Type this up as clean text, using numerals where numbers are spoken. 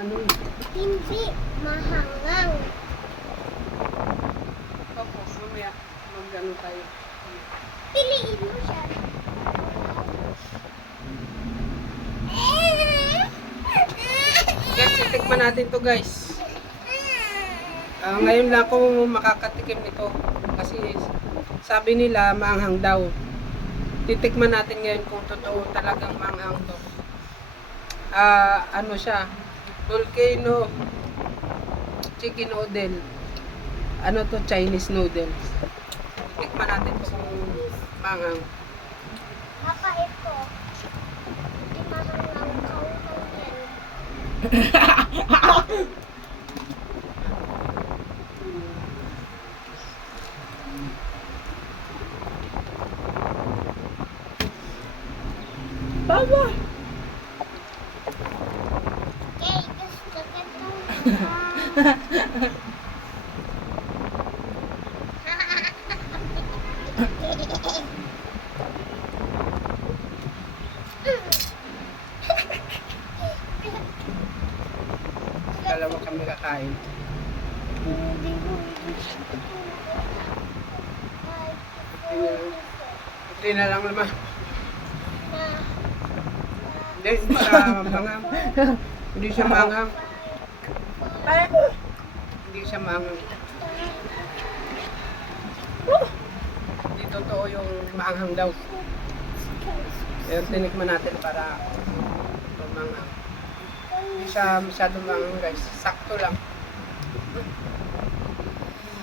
ano. Hindi mahangang. Opo, mamaya mag-ano tayo. Piliin mo siya. Guys, itikman natin to guys. Ngayon lang ako makakatikim nito. Kasi sabi nila maanghang daw. Titikman natin ngayon kung totoo talagang maanghang to. Ano siya? Volcano chicken noodle. Ano to? Chinese noodles. Tikman natin to kung maanghang. Papa, ito. Hindi mahangang kauhang yan. Baba! Okay, gusto ka ito. Dalawa kami kakain. Hindi ko gusto. Hindi na lang naman. Hindi siya maanghang. Hindi siya maanghang. Hindi siya maanghang. Hindi totoo yung maanghang daw. Pero tinikman natin para maanghang. Hindi siya masyadong maanghang guys. Sakto lang.